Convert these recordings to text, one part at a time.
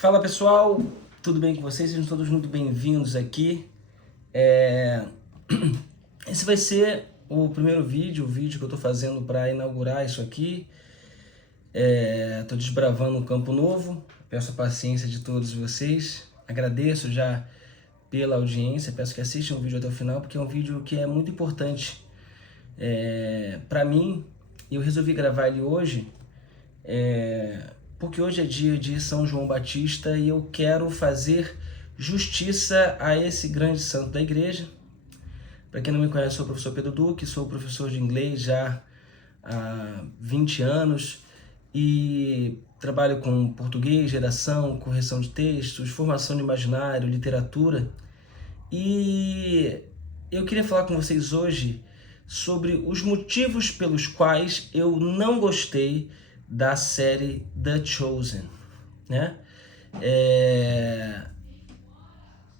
Fala pessoal, tudo bem com vocês? Sejam todos muito bem-vindos aqui. Esse vai ser o primeiro vídeo, o vídeo que eu estou fazendo para inaugurar isso aqui. Estou desbravando um campo novo, peço a paciência de todos vocês. Agradeço já pela audiência, peço que assistam o vídeo até o final, porque é um vídeo que é muito importante para mim. E eu resolvi gravar ele hoje, porque hoje é dia de São João Batista e eu quero fazer justiça a esse grande santo da igreja. Para quem não me conhece, sou o professor Pedro Duque, sou professor de inglês já há 20 anos e trabalho com português, redação, correção de textos, formação de imaginário, literatura. E eu queria falar com vocês hoje sobre os motivos pelos quais eu não gostei da série The Chosen, né?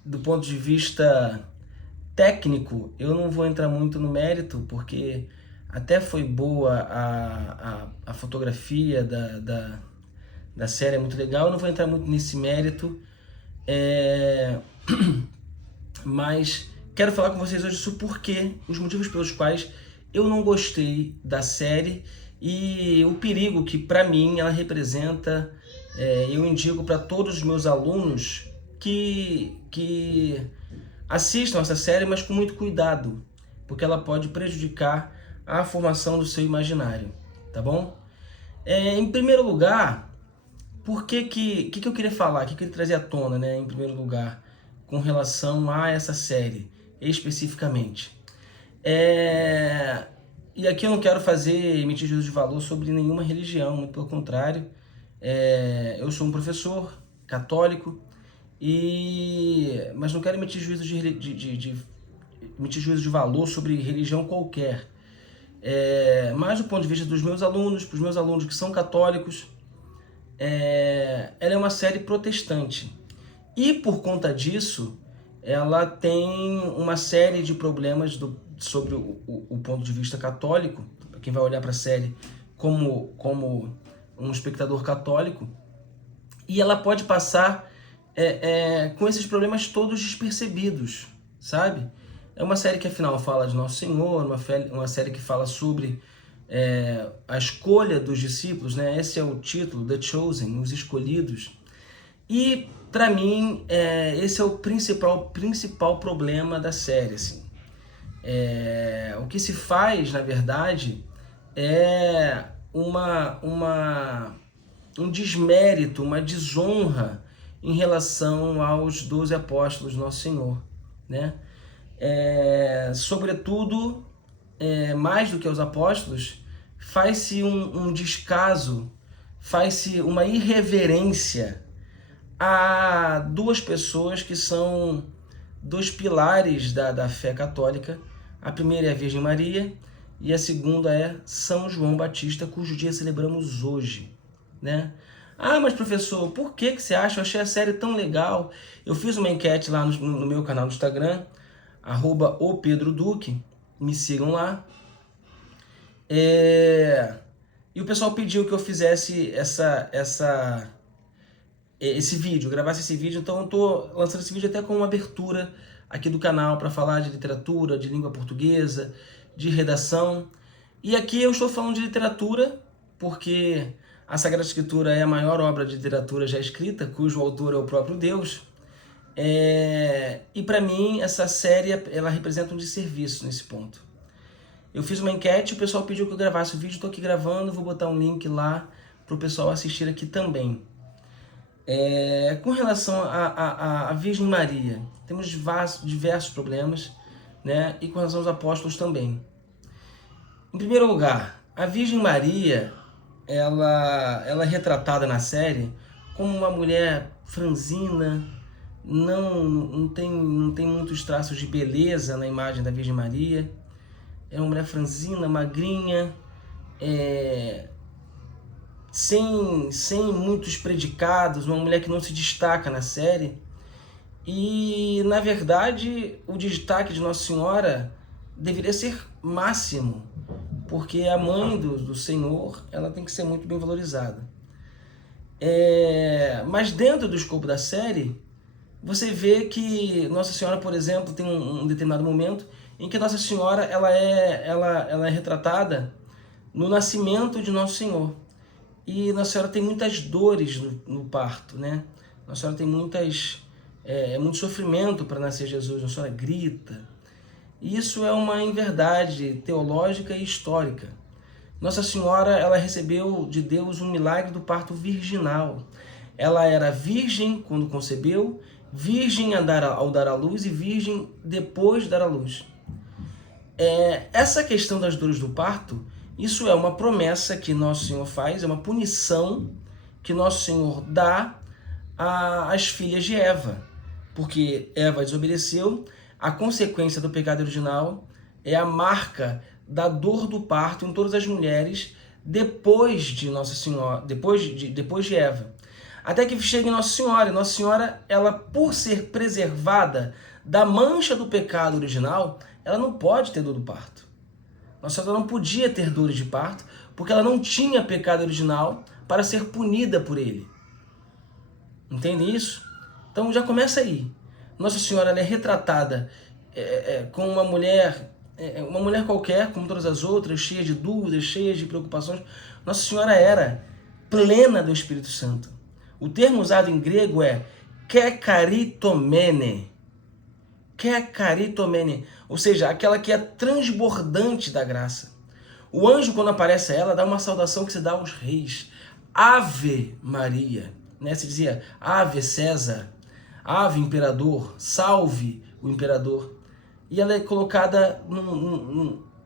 Do ponto de vista técnico, eu não vou entrar muito no mérito, porque até foi boa a fotografia da série, é muito legal, eu não vou entrar muito nesse mérito, mas quero falar com vocês hoje sobre porquê, os motivos pelos quais eu não gostei da série e o perigo que, para mim, ela representa. Eu indico para todos os meus alunos que assistam essa série, mas com muito cuidado, porque ela pode prejudicar a formação do seu imaginário, tá bom? Em primeiro lugar, por que eu queria falar, o que eu queria trazer à tona, né, em primeiro lugar, com relação a essa série, especificamente. E aqui eu não quero emitir juízo de valor sobre nenhuma religião, muito pelo contrário. Eu sou um professor católico, mas não quero emitir juízo de valor sobre religião qualquer. Mas do ponto de vista dos meus alunos, para os meus alunos que são católicos, ela é uma série protestante. E por conta disso, ela tem uma série de problemas sobre o ponto de vista católico, para quem vai olhar para a série como um espectador católico, e ela pode passar com esses problemas todos despercebidos, sabe? É uma série que afinal fala de Nosso Senhor, uma série que fala sobre a escolha dos discípulos, né? Esse é o título, The Chosen, os escolhidos. E para mim esse é o principal problema da série, assim. O que se faz, na verdade, é um desmérito, uma desonra em relação aos 12 apóstolos do Nosso Senhor, né? Sobretudo, mais do que aos apóstolos, faz-se um descaso, faz-se uma irreverência a duas pessoas que são dois pilares da fé católica. A primeira é a Virgem Maria e a segunda é São João Batista, cujo dia celebramos hoje, né? Ah, mas professor, por que você acha? Eu achei a série tão legal. Eu fiz uma enquete lá no meu canal do Instagram, @opedroduque, me sigam lá. E o pessoal pediu que eu fizesse esse vídeo, gravasse esse vídeo, então eu tô lançando esse vídeo até com uma abertura aqui do canal para falar de literatura, de língua portuguesa, de redação. E aqui eu estou falando de literatura porque a Sagrada Escritura é a maior obra de literatura já escrita, cujo autor é o próprio Deus. E para mim essa série ela representa um desserviço nesse ponto. Eu fiz uma enquete, o pessoal pediu que eu gravasse o vídeo, estou aqui gravando, vou botar um link lá para o pessoal assistir aqui também. Com relação à Virgem Maria, temos diversos problemas, né? E com relação aos apóstolos também. Em primeiro lugar, a Virgem Maria, ela é retratada na série como uma mulher franzina, não tem muitos traços de beleza na imagem da Virgem Maria. É uma mulher franzina, magrinha, sem muitos predicados, uma mulher que não se destaca na série. E, na verdade, o destaque de Nossa Senhora deveria ser máximo, porque a mãe do Senhor, ela tem que ser muito bem valorizada. Mas dentro do escopo da série, você vê que Nossa Senhora, por exemplo, tem um determinado momento em que Nossa Senhora ela é retratada no nascimento de Nosso Senhor. E Nossa Senhora tem muitas dores no parto, né? Nossa Senhora tem muito sofrimento para nascer Jesus. Nossa Senhora grita. E isso é uma inverdade teológica e histórica. Nossa Senhora ela recebeu de Deus um milagre do parto virginal. Ela era virgem quando concebeu, virgem ao dar à luz e virgem depois de dar à luz. Essa questão das dores do parto, isso é uma promessa que Nosso Senhor faz, é uma punição que Nosso Senhor dá às filhas de Eva, porque Eva desobedeceu. A consequência do pecado original é a marca da dor do parto em todas as mulheres depois de Nossa Senhora, depois de Eva. Até que chega em Nossa Senhora. E Nossa Senhora, ela, por ser preservada da mancha do pecado original, ela não pode ter dor do parto. Nossa Senhora não podia ter dores de parto, porque ela não tinha pecado original para ser punida por ele. Entende isso? Então já começa aí. Nossa Senhora ela é retratada com uma mulher qualquer, como todas as outras, cheia de dúvidas, cheia de preocupações. Nossa Senhora era plena do Espírito Santo. O termo usado em grego é kekaritomene. Kekaritomene, ou seja, aquela que é transbordante da graça. O anjo, quando aparece a ela, dá uma saudação que se dá aos reis. Ave Maria. Né? Se dizia Ave César, Ave Imperador, salve o Imperador. E ela é colocada,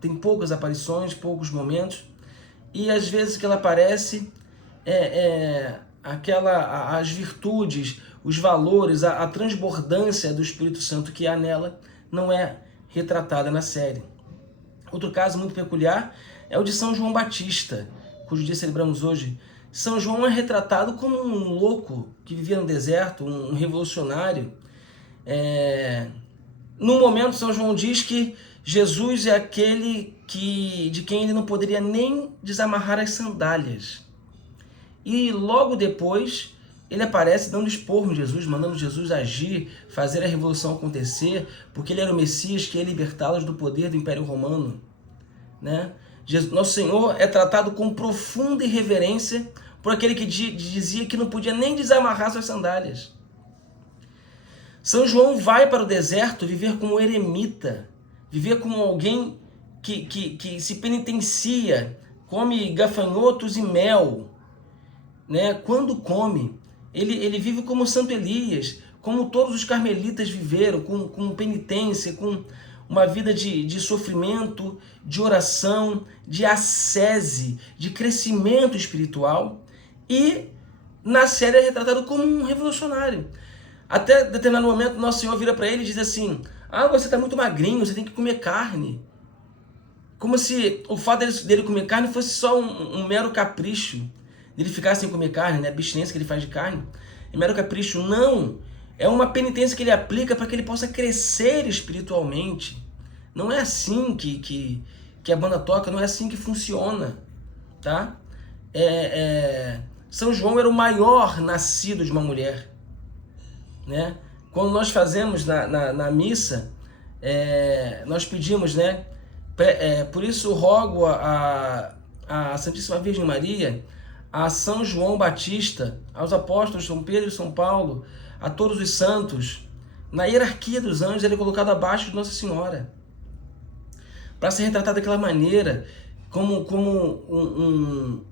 tem poucas aparições, poucos momentos, e às vezes que ela aparece, as virtudes, os valores, a transbordância do Espírito Santo que há nela não é retratada na série. Outro caso muito peculiar é o de São João Batista, cujo dia celebramos hoje. São João é retratado como um louco que vivia no deserto, um revolucionário. No momento, São João diz que Jesus é aquele de quem ele não poderia nem desamarrar as sandálias. E logo depois, ele aparece dando esporro em Jesus, mandando Jesus agir, fazer a revolução acontecer, porque ele era o Messias que ia libertá-los do poder do Império Romano. Né? Nosso Senhor é tratado com profunda irreverência por aquele que dizia que não podia nem desamarrar suas sandálias. São João vai para o deserto viver como eremita, viver como alguém que se penitencia, come gafanhotos e mel. Né? Quando come, ele vive como Santo Elias, como todos os carmelitas viveram, com penitência, com uma vida de sofrimento, de oração, de ascese, de crescimento espiritual. E na série é retratado como um revolucionário. Até determinado momento, Nosso Senhor vira para ele e diz assim: você está muito magrinho, você tem que comer carne. Como se o fato dele comer carne fosse só um mero capricho. Dele ficar sem comer carne, né? A abstinência que ele faz de carne. É mero capricho. Não! É uma penitência que ele aplica para que ele possa crescer espiritualmente. Não é assim que a banda toca, não é assim que funciona. Tá? São João era o maior nascido de uma mulher. Né? Quando nós fazemos na missa, nós pedimos, né? Por isso rogo a Santíssima Virgem Maria, a São João Batista, aos apóstolos São Pedro e São Paulo, a todos os santos, na hierarquia dos anjos, ele é colocado abaixo de Nossa Senhora, para ser retratado daquela maneira, como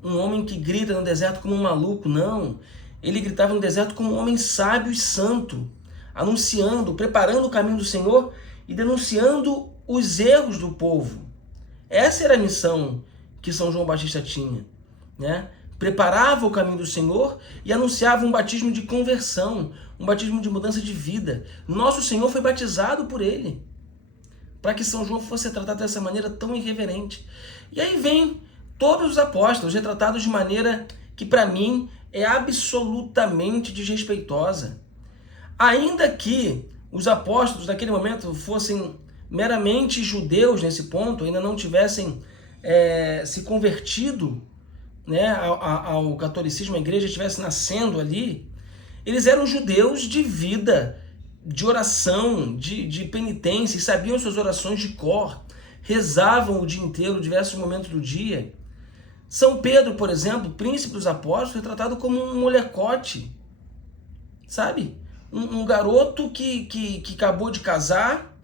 um homem que grita no deserto como um maluco. Não, ele gritava no deserto como um homem sábio e santo, anunciando, preparando o caminho do Senhor e denunciando os erros do povo. Essa era a missão que São João Batista tinha, né? Preparava o caminho do Senhor e anunciava um batismo de conversão, um batismo de mudança de vida. Nosso Senhor foi batizado por ele, para que São João fosse tratado dessa maneira tão irreverente. E aí vem todos os apóstolos retratados de maneira que, para mim, é absolutamente desrespeitosa. Ainda que os apóstolos naquele momento fossem meramente judeus nesse ponto, ainda não tivessem se convertido, né, ao catolicismo, a igreja estivesse nascendo ali, eles eram judeus de vida, de oração, de penitência, e sabiam suas orações de cor, rezavam o dia inteiro, diversos momentos do dia. São Pedro, por exemplo, príncipe dos apóstolos, é tratado como um molecote, sabe? Um garoto que acabou de casar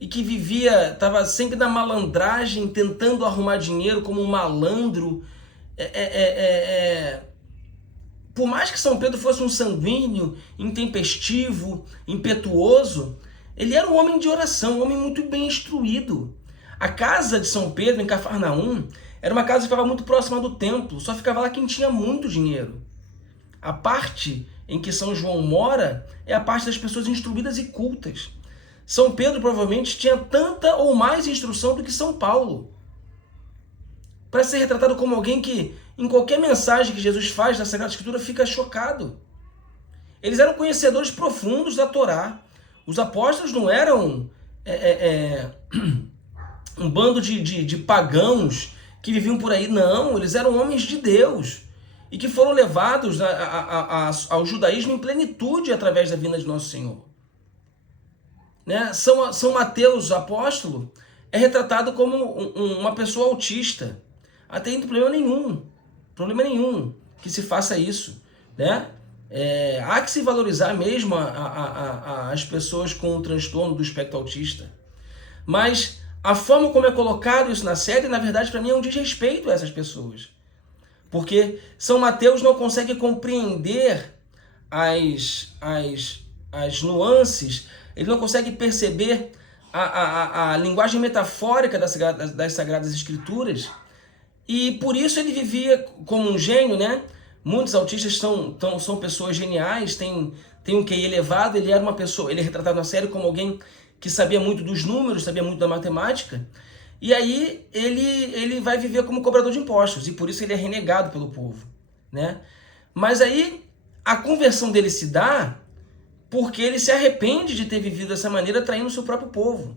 e que estava sempre na malandragem, tentando arrumar dinheiro como um malandro. Por mais que São Pedro fosse um sanguíneo, intempestivo, impetuoso, ele era um homem de oração, um homem muito bem instruído. A casa de São Pedro, em Cafarnaum, era uma casa que ficava muito próxima do templo, só ficava lá quem tinha muito dinheiro. A parte em que São João mora é a parte das pessoas instruídas e cultas. São Pedro provavelmente tinha tanta ou mais instrução do que São Paulo, para ser retratado como alguém que, em qualquer mensagem que Jesus faz na Sagrada Escritura, fica chocado. Eles eram conhecedores profundos da Torá. Os apóstolos não eram um bando de pagãos que viviam por aí, não. Eles eram homens de Deus e que foram levados ao judaísmo em plenitude através da vinda de Nosso Senhor. Né? São Mateus, apóstolo, é retratado como uma pessoa autista. Até não tem problema nenhum que se faça isso, né? Há que se valorizar mesmo as pessoas com o transtorno do espectro autista. Mas a forma como é colocado isso na série, na verdade, para mim é um desrespeito a essas pessoas. Porque São Mateus não consegue compreender as nuances, ele não consegue perceber a linguagem metafórica das Sagradas Escrituras. E por isso ele vivia como um gênio, né? Muitos autistas são pessoas geniais, têm um QI elevado. Ele era uma pessoa, ele é retratado na série como alguém que sabia muito dos números, sabia muito da matemática. E aí ele vai viver como cobrador de impostos, e por isso ele é renegado pelo povo, né? Mas aí a conversão dele se dá porque ele se arrepende de ter vivido dessa maneira, traindo o seu próprio povo.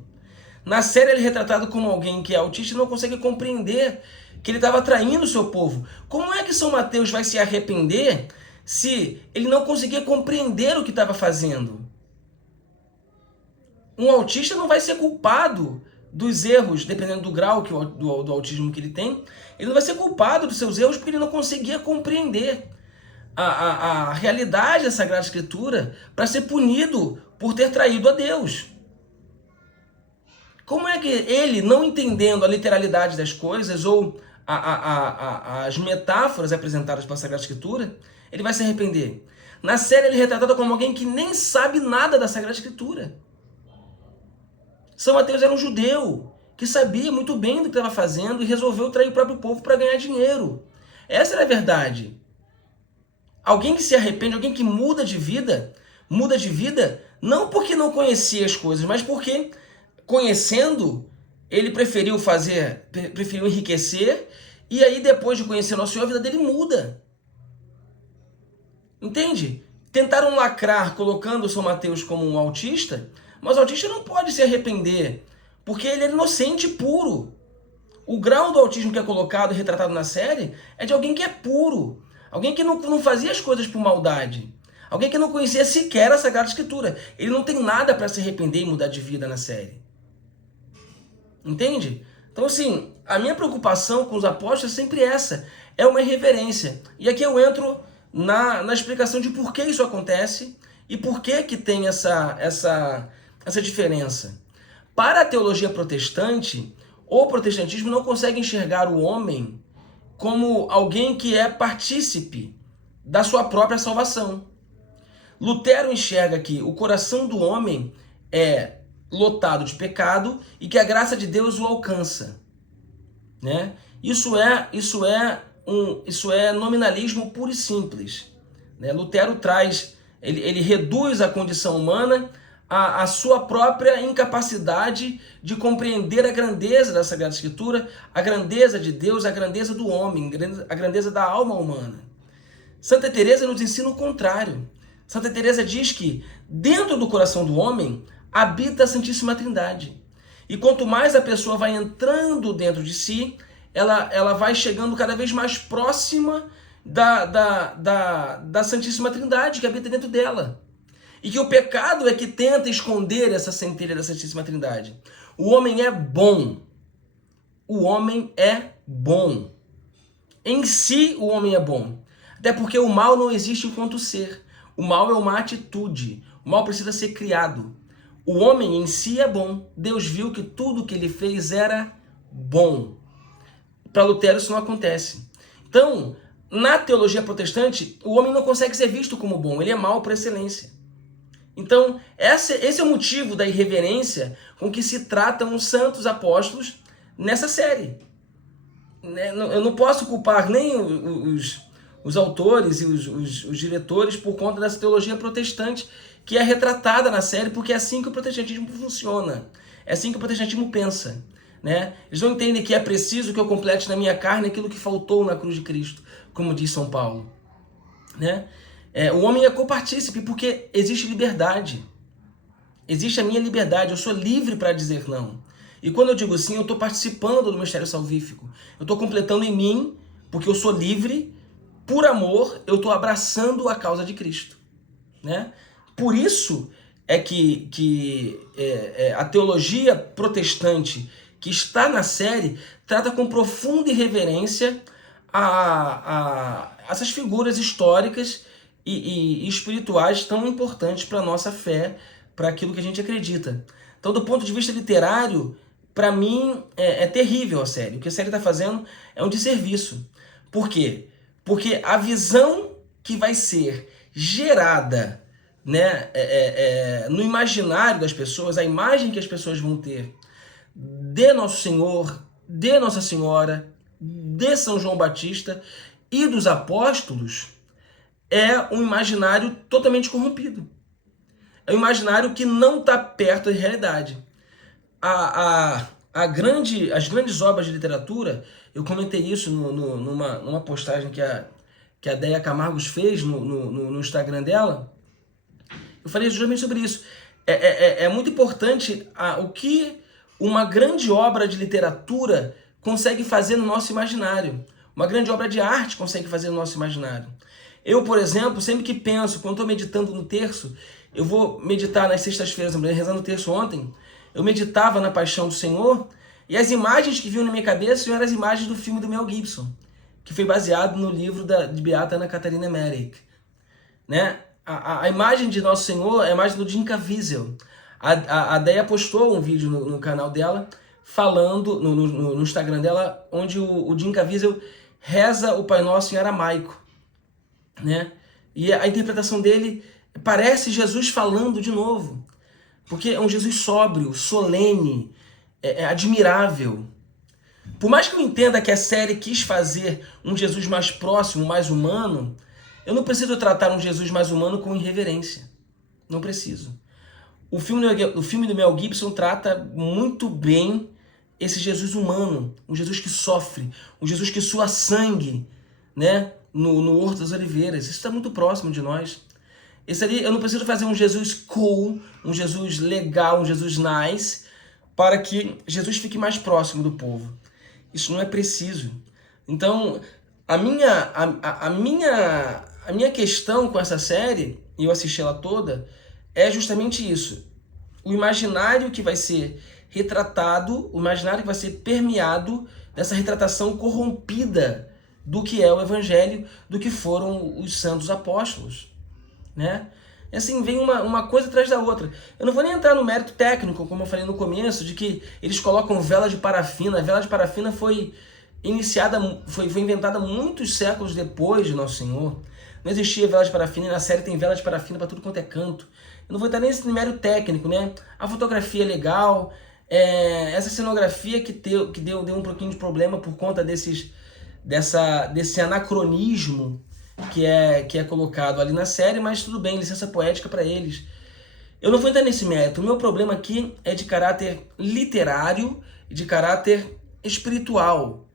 Na série ele é retratado como alguém que é autista e não consegue compreender que ele estava traindo o seu povo. Como é que São Mateus vai se arrepender se ele não conseguia compreender o que estava fazendo? Um autista não vai ser culpado dos erros, dependendo do grau do autismo que ele tem. Ele não vai ser culpado dos seus erros porque ele não conseguia compreender a realidade da Sagrada Escritura para ser punido por ter traído a Deus. Como é que ele, não entendendo a literalidade das coisas ou as metáforas apresentadas pela Sagrada Escritura, ele vai se arrepender? Na série ele é retratado como alguém que nem sabe nada da Sagrada Escritura. São Mateus era um judeu que sabia muito bem do que estava fazendo e resolveu trair o próprio povo para ganhar dinheiro. Essa era a verdade. Alguém que se arrepende, alguém que muda de vida não porque não conhecia as coisas, mas porque, conhecendo, ele preferiu enriquecer, e aí depois de conhecer Nosso Senhor, a vida dele muda. Entende? Tentaram lacrar colocando o São Mateus como um autista, mas o autista não pode se arrepender, porque ele é inocente e puro. O grau do autismo que é colocado e retratado na série é de alguém que é puro, alguém que não fazia as coisas por maldade, alguém que não conhecia sequer a Sagrada Escritura. Ele não tem nada para se arrepender e mudar de vida na série. Entende? Então, assim, a minha preocupação com os apóstolos é sempre essa, é uma irreverência. E aqui eu entro na explicação de por que isso acontece e por que tem essa diferença. Para a teologia protestante, o protestantismo não consegue enxergar o homem como alguém que é partícipe da sua própria salvação. Lutero enxerga que o coração do homem é lotado de pecado e que a graça de Deus o alcança, né? Isso é nominalismo puro e simples, né? Lutero ele reduz a condição humana à sua própria incapacidade de compreender a grandeza da Sagrada Escritura, a grandeza de Deus, a grandeza do homem, a grandeza da alma humana. Santa Teresa nos ensina o contrário. Santa Teresa diz que dentro do coração do homem habita a Santíssima Trindade. E quanto mais a pessoa vai entrando dentro de si, ela vai chegando cada vez mais próxima da Santíssima Trindade que habita dentro dela. E que o pecado é que tenta esconder essa centelha da Santíssima Trindade. O homem é bom. O homem é bom. Em si, o homem é bom. Até porque o mal não existe enquanto ser. O mal é uma atitude. O mal precisa ser criado. O homem em si é bom. Deus viu que tudo que ele fez era bom. Para Lutero isso não acontece. Então, na teologia protestante, o homem não consegue ser visto como bom. Ele é mau por excelência. Então, esse é o motivo da irreverência com que se tratam os santos apóstolos nessa série. Eu não posso culpar nem os autores e os diretores por conta dessa teologia protestante que é retratada na série, porque é assim que o protestantismo funciona. É assim que o protestantismo pensa. Né? Eles não entendem que é preciso que eu complete na minha carne aquilo que faltou na cruz de Cristo, como diz São Paulo. Né? O homem é copartícipe porque existe liberdade. Existe a minha liberdade, eu sou livre para dizer não. E quando eu digo sim, eu estou participando do mistério salvífico. Eu estou completando em mim, porque eu sou livre, por amor, eu estou abraçando a causa de Cristo. Né? Por isso é que a teologia protestante que está na série trata com profunda irreverência essas figuras históricas e espirituais tão importantes para a nossa fé, para aquilo que a gente acredita. Então, do ponto de vista literário, para mim é terrível a série. O que a série está fazendo é um desserviço. Por quê? Porque a visão que vai ser gerada, né, no imaginário das pessoas, a imagem que as pessoas vão ter de Nosso Senhor, de Nossa Senhora, de São João Batista e dos apóstolos, é um imaginário totalmente corrompido. É um imaginário que não está perto da realidade. As grandes obras de literatura, eu comentei isso numa postagem que a Deia Camargos fez no Instagram dela. Eu falei justamente sobre isso. É muito importante o que uma grande obra de literatura consegue fazer no nosso imaginário. Uma grande obra de arte consegue fazer no nosso imaginário. Eu, por exemplo, sempre que penso, quando estou meditando no terço, eu vou meditar nas sextas-feiras, rezando o terço ontem, eu meditava na Paixão do Senhor, e as imagens que vinham na minha cabeça eram as imagens do filme do Mel Gibson, que foi baseado no livro de Beata Ana Catarina Emmerich. Né? A imagem de Nosso Senhor é a imagem do Jim Caviezel. A Deia postou um vídeo no canal dela, falando, no Instagram dela, onde o Jim Caviezel reza o Pai Nosso em aramaico. Né? E a interpretação dele parece Jesus falando de novo, porque é um Jesus sóbrio, solene, admirável. Por mais que eu entenda que a série quis fazer um Jesus mais próximo, mais humano, eu não preciso tratar um Jesus mais humano com irreverência. Não preciso. O filme do Mel Gibson trata muito bem esse Jesus humano, um Jesus que sofre, um Jesus que sua sangue, né, no Horto das Oliveiras. Isso está muito próximo de nós. Esse ali, eu não preciso fazer um Jesus cool, um Jesus legal, um Jesus nice, para que Jesus fique mais próximo do povo. Isso não é preciso. Então, a minha questão com essa série, e eu assisti ela toda, é justamente isso. O imaginário que vai ser retratado, o imaginário que vai ser permeado dessa retratação corrompida do que é o Evangelho, do que foram os santos apóstolos. Né? E assim, vem uma coisa atrás da outra. Eu não vou nem entrar no mérito técnico, como eu falei no começo, de que eles colocam vela de parafina. A vela de parafina foi inventada muitos séculos depois de Nosso Senhor. Não existia vela de parafina, e na série tem vela de parafina para tudo quanto é canto. Eu não vou entrar nesse mérito técnico, né? A fotografia é legal, essa cenografia que deu um pouquinho de problema por conta desse anacronismo que é colocado ali na série, mas tudo bem, licença poética para eles. Eu não vou entrar nesse mérito. O meu problema aqui é de caráter literário e de caráter espiritual,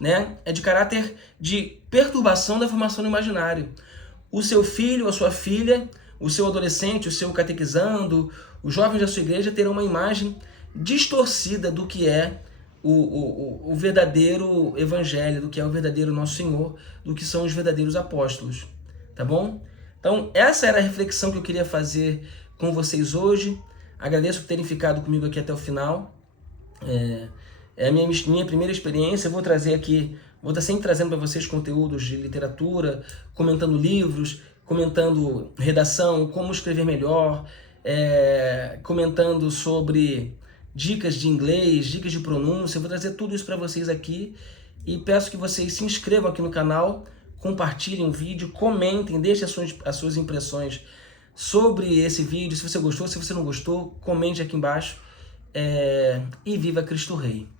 né? É de caráter de perturbação da formação do imaginário. O seu filho, a sua filha, o seu adolescente, o seu catequizando, os jovens da sua igreja terão uma imagem distorcida do que é o verdadeiro evangelho, do que é o verdadeiro nosso Senhor, do que são os verdadeiros apóstolos, tá bom? Então, essa era a reflexão que eu queria fazer com vocês hoje. Agradeço por terem ficado comigo aqui até o final. É a minha primeira experiência. Eu vou trazer aqui, vou estar sempre trazendo para vocês conteúdos de literatura, comentando livros, comentando redação, como escrever melhor, comentando sobre dicas de inglês, dicas de pronúncia. Eu vou trazer tudo isso para vocês aqui e peço que vocês se inscrevam aqui no canal, compartilhem o vídeo, comentem, deixem as suas impressões sobre esse vídeo. Se você gostou, se você não gostou, comente aqui embaixo. E viva Cristo Rei!